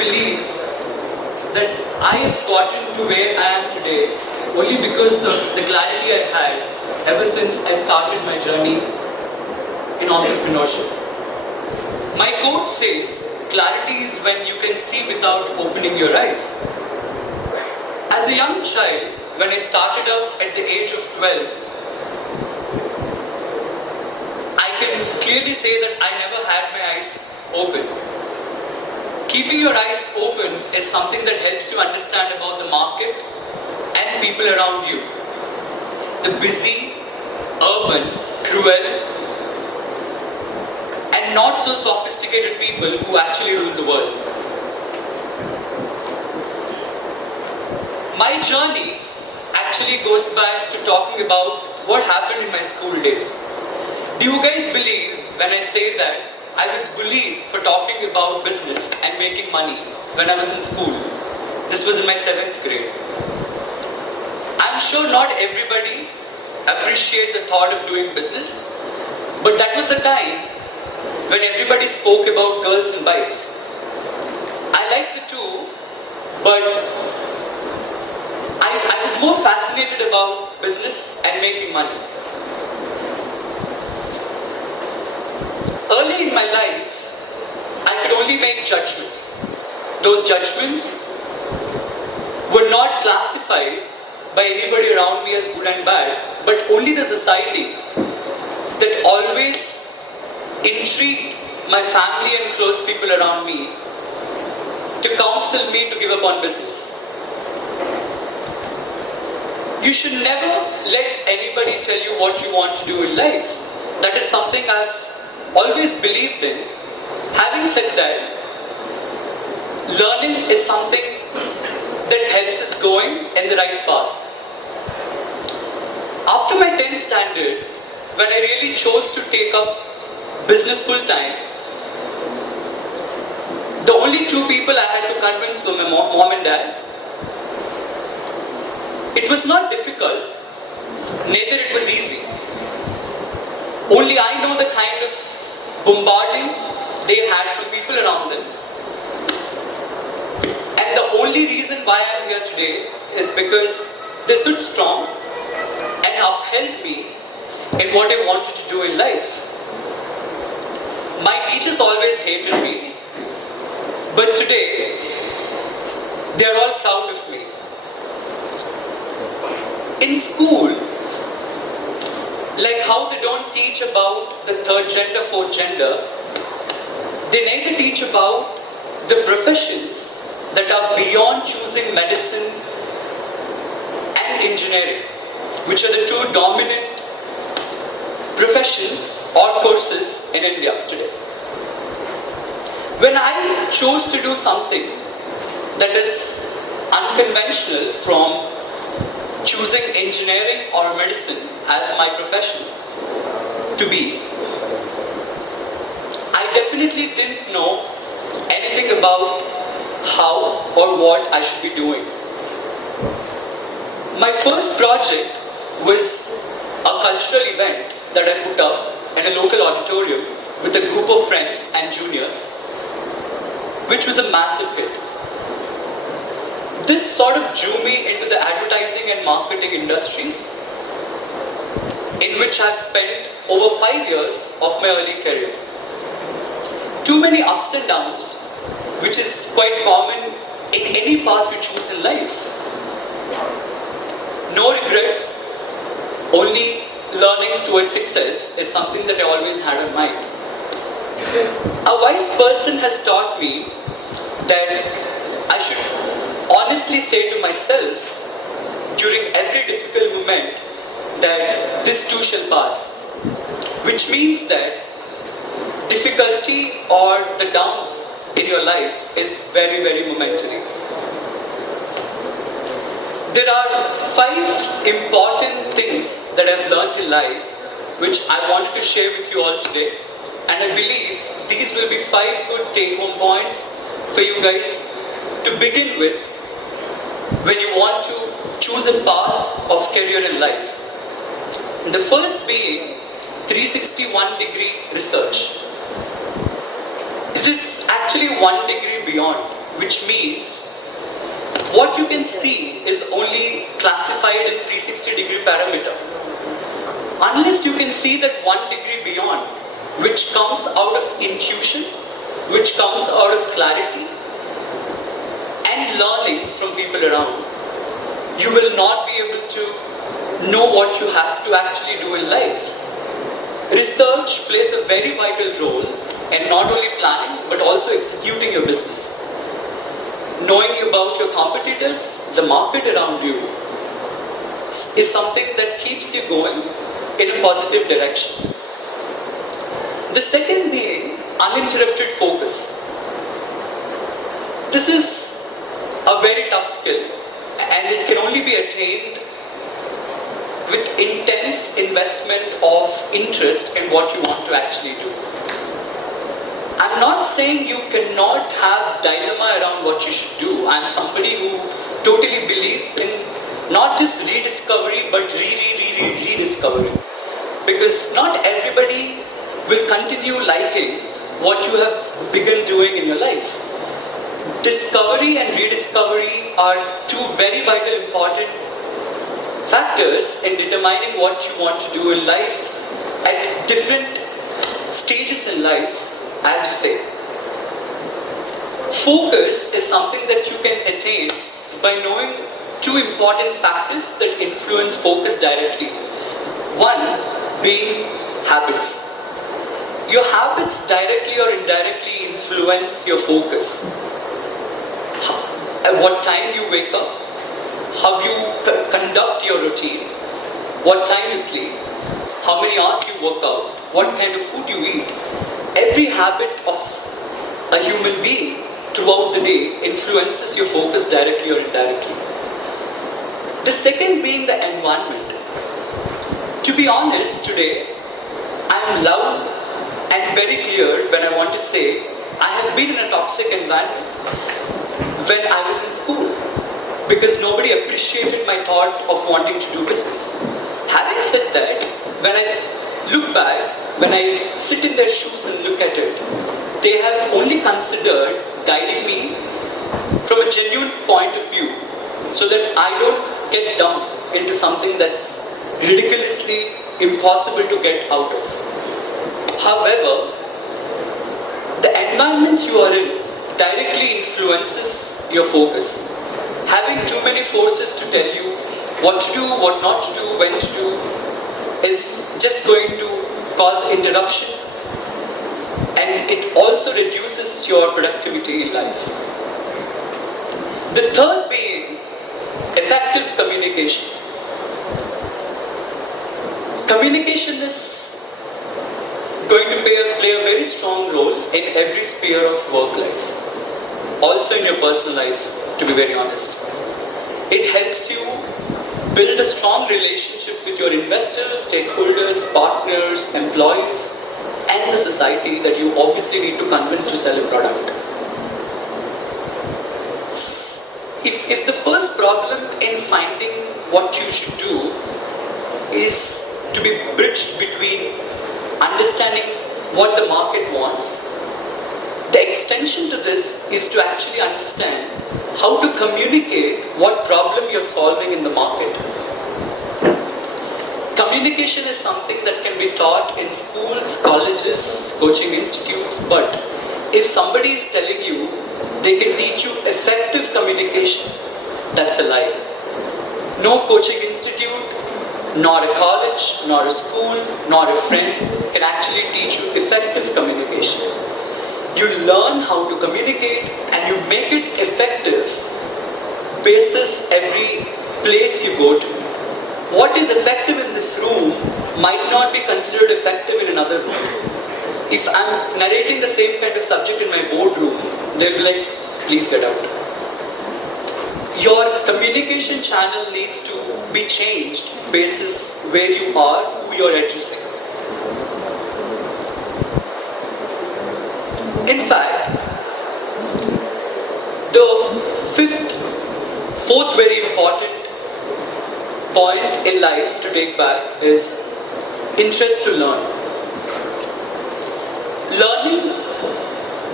believe that I have gotten to where I am today only because of the clarity I had ever since I started my journey in entrepreneurship. My quote says, clarity is when you can see without opening your eyes. As a young child, when I started out at the age of 12, I can clearly say that I never had my eyes open. Keeping your eyes open is something that helps you understand about the market and people around you. The busy, urban, cruel, and not so sophisticated people who actually rule the world. My journey actually goes back to talking about what happened in my school days. Do you guys believe when I say that I was bullied for talking about business and making money when I was in school? This was in my 7th grade. I'm sure not everybody appreciate the thought of doing business, but that was the time when everybody spoke about girls and bikes. I liked the two, but I was more fascinated about business and making money. Early in my life, I could only make judgments. Those judgments were not classified by anybody around me as good and bad, but only the society that always intrigued my family and close people around me to counsel me to give up on business. You should never let anybody tell you what you want to do in life. That is something I've always believed in. Having said that, learning is something that helps us going in the right path. After my 10th standard, when I really chose to take up business full time, the only two people I had to convince were my mom and dad. It was not difficult, neither it was easy. Only I know the kind of bombarding they had from people around them. And the only reason why I'm here today is because they stood strong and upheld me in what I wanted to do in life. My teachers always hated me, but today they are all proud of me. In school, like how they don't teach about the third gender, fourth gender, they neither teach about the professions that are beyond choosing medicine and engineering, which are the two dominant professions or courses in India today. When I chose to do something that is unconventional from choosing engineering or medicine as my profession to be, I definitely didn't know anything about how or what I should be doing. My first project was a cultural event that I put up in a local auditorium with a group of friends and juniors, which was a massive hit. This sort of drew me into the advertising and marketing industries, in which I've spent over 5 years of my early career. Too many ups and downs, which is quite common in any path you choose in life. No regrets, only learnings towards success is something that I always had in mind. A wise person has taught me that I should honestly say to myself during every difficult moment that this too shall pass, which means that difficulty or the downs in your life is very, very momentary. There are 5 important things that I've learned in life which I wanted to share with you all today, and I believe these will be 5 good take-home points for you guys to begin with when you want to choose a path of career in life. The first being 361-degree research. It is actually 1 degree beyond, which means what you can see is only classified in 360-degree parameter. Unless you can see that 1 degree beyond, which comes out of intuition, which comes out of clarity and learnings from people around, you will not be able to know what you have to actually do in life. Research plays a very vital role in not only planning but also executing your business. Knowing about your competitors, the market around you, is something that keeps you going in a positive direction. The second being uninterrupted focus. This is a very tough skill and it can only be attained with intense investment of interest in what you want to actually do. I'm not saying you cannot have dilemma around what you should do. I'm somebody who totally believes in not just rediscovery but rediscovery. Because not everybody will continue liking what you have begun doing in your life. Discovery and rediscovery are two very vital important factors in determining what you want to do in life at different stages in life, as you say. Focus is something that you can attain by knowing two important factors that influence focus directly. One being habits. Your habits directly or indirectly influence your focus. At what time you wake up, how you conduct your routine, what time you sleep, how many hours you work out, what kind of food you eat. Every habit of a human being throughout the day influences your focus directly or indirectly. The second being the environment. To be honest, today I am loud and very clear when I want to say I have been in a toxic environment when I was in school, because nobody appreciated my thought of wanting to do business. Having said that, when I look back, when I sit in their shoes and look at it, they have only considered guiding me from a genuine point of view so that I don't get dumped into something that's ridiculously impossible to get out of. However, the environment you are in directly influences your focus. Having too many forces to tell you what to do, what not to do, when to do, is just going to cause interruption, and it also reduces your productivity in life. The third being effective communication. Communication is going to play a very strong role in every sphere of work life. Also in your personal life, to be very honest. It helps you build a strong relationship with your investors, stakeholders, partners, employees, and the society that you obviously need to convince to sell a product. If the first problem in finding what you should do is to be bridged between understanding what the market wants, the extension to this is to actually understand how to communicate what problem you're solving in the market. Communication is something that can be taught in schools, colleges, coaching institutes, but if somebody is telling you they can teach you effective communication, that's a lie. No coaching institute, nor a college, nor a school, nor a friend can actually teach you effective communication. You learn how to communicate and you make it effective basis every place you go to. What is effective in this room might not be considered effective in another room. If I'm narrating the same kind of subject in my boardroom, they'll be like, please get out. Your communication channel needs to be changed basis where you are, who you're addressing. In fact, the fourth very important point in life to take back is interest to learn. Learning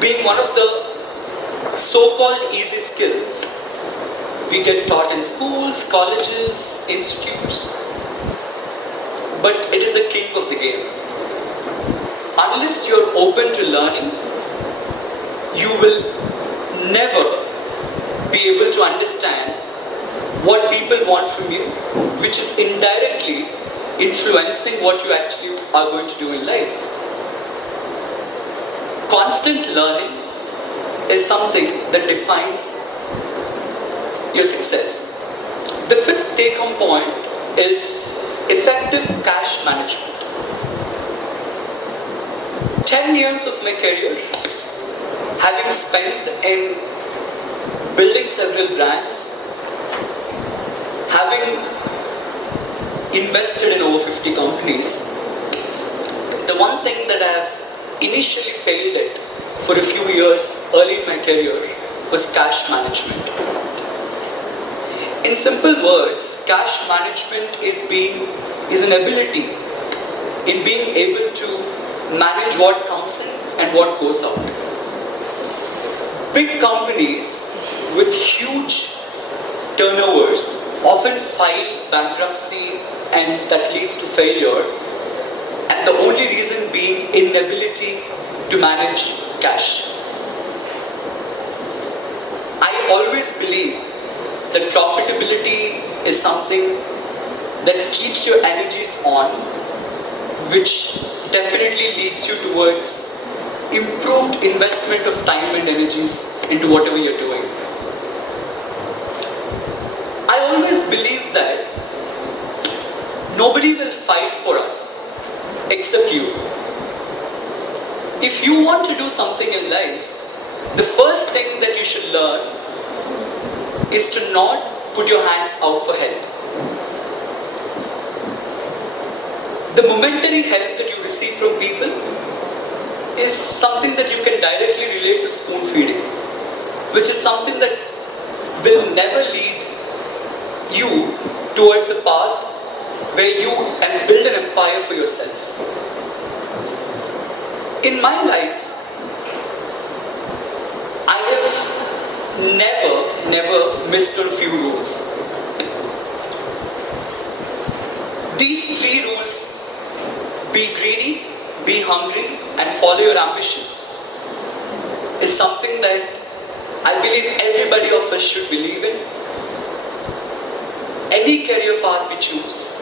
being one of the so-called easy skills we get taught in schools, colleges, institutes. But it is the king of the game. Unless you're open to learning, you will never be able to understand what people want from you, which is indirectly influencing what you actually are going to do in life. Constant learning is something that defines your success. The fifth take-home point is effective cash management. 10 years of my career, having spent in building several brands, having invested in over 50 companies, the one thing that I have initially failed at for a few years early in my career was cash management. In simple words, cash management is an ability in being able to manage what comes in and what goes out. Big companies with huge turnovers often file bankruptcy, and that leads to failure, and the only reason being inability to manage cash. I always believe that profitability is something that keeps your energies on, which definitely leads you towards improved investment of time and energies into whatever you're doing. I always believe that nobody will fight for us except you. If you want to do something in life, the first thing that you should learn is to not put your hands out for help. The momentary help that you receive from people is something that you can directly relate to spoon feeding, which is something that will never lead you towards a path where you can build an empire for yourself. In my life, I have never missed on a few rules. These 3 rules: be greedy, be hungry, and follow your ambitions, is something that I believe everybody of us should believe in. Any career path we choose,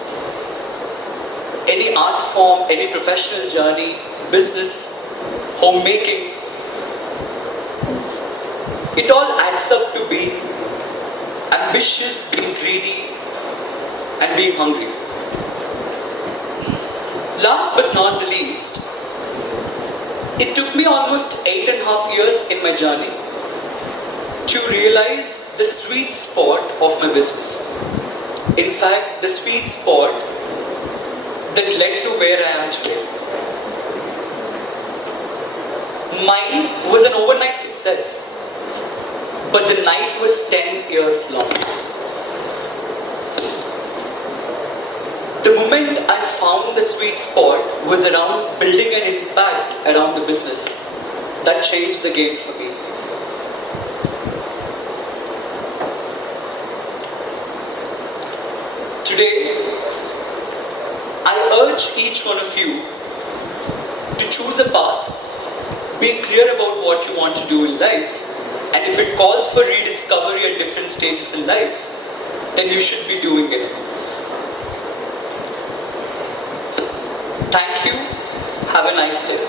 any art form, any professional journey, business, homemaking, it all adds up to being ambitious, being greedy, and being hungry. Last but not the least, it took me almost 8.5 years in my journey to realize the sweet spot of my business. In fact, the sweet spot that led to where I am today. Mine was an overnight success, but the night was 10 years long. The moment I found the sweet spot was around building an impact around the business. That changed the game for me. Today, I urge each one of you to choose a path, be clear about what you want to do in life, and if it calls for rediscovery at different stages in life, then you should be doing it. Thank you. Have a nice day.